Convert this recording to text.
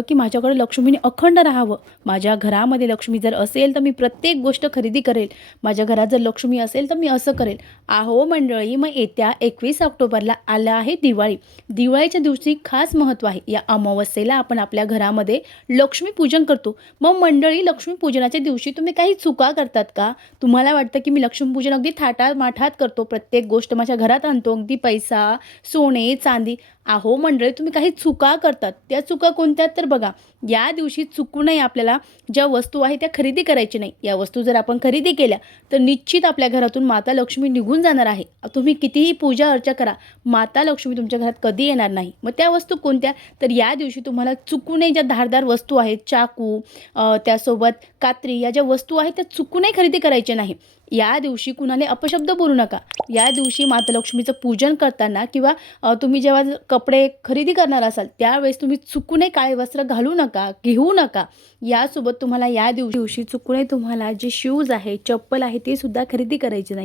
की माझ्याकडे लक्ष्मीने अखंड राहावं. माझ्या घरामध्ये लक्ष्मी जर असेल तर मी प्रत्येक गोष्ट खरेदी करेल. माझ्या घरात जर लक्ष्मी असेल तर मी असं करेल. आहो मंडळी मग येत्या एकवीस ऑक्टोबरला आलं आहे दिवाळी. दिवाळीच्या दिवशी खास महत्त्व आहे. या अमावस्येला आपण आपल्या घरामध्ये लक्ष्मीपूजन करतो. मग मंडळी लक्ष्मी पूजनाच्या दिवशी तुम्ही काही चुका करतात का? तुम्हाला वाटतं की मी लक्ष्मीपूजन अगदी थाटात माठात करतो. प्रत्येक गोष्ट माझ्या घरात आणतो. अगदी पैसा सोने चांदी. अहो मंडळी तुम्ही काही चुका करतात. त्या चुका कोणत्या तर बघा. या दिवशी चुकूनही आपल्याला. ज्या वस्तू आहे त्या खरेदी करायची नाही. या वस्तू जर आपण खरेदी केल्या तर निश्चित आपल्या घरातून माता लक्ष्मी निघून जाणार आहे. तुम्ही कितीही पूजा अर्चा करा माता लक्ष्मी तुमच्या घरात कधी येणार नाही. मग त्या वस्तू कोणत्या? तर या दिवशी तुम्हाला चुकूनही ज्या धारदार वस्तू आहेत चाकू त्यासोबत कात्री या ज्या वस्तू आहेत त्या चुकूनही खरेदी करायच्या नाही. या दिवशी कुणाला अपशब्द बोलू नका. या दिवशी माता लक्ष्मीचं पूजन करताना किंवा तुम्ही जेव्हा कपडे खरेदी करणार असाल त्यावेळेस तुम्ही चुकूनही काळे वस्त्र घालू नका घेऊ नका. यासोबत तुम्हाला या दिवशी दिवशी चुकूनही तुम्हाला जे शूज आहे चप्पल आहे ते सुद्धा खरेदी करायची नाही.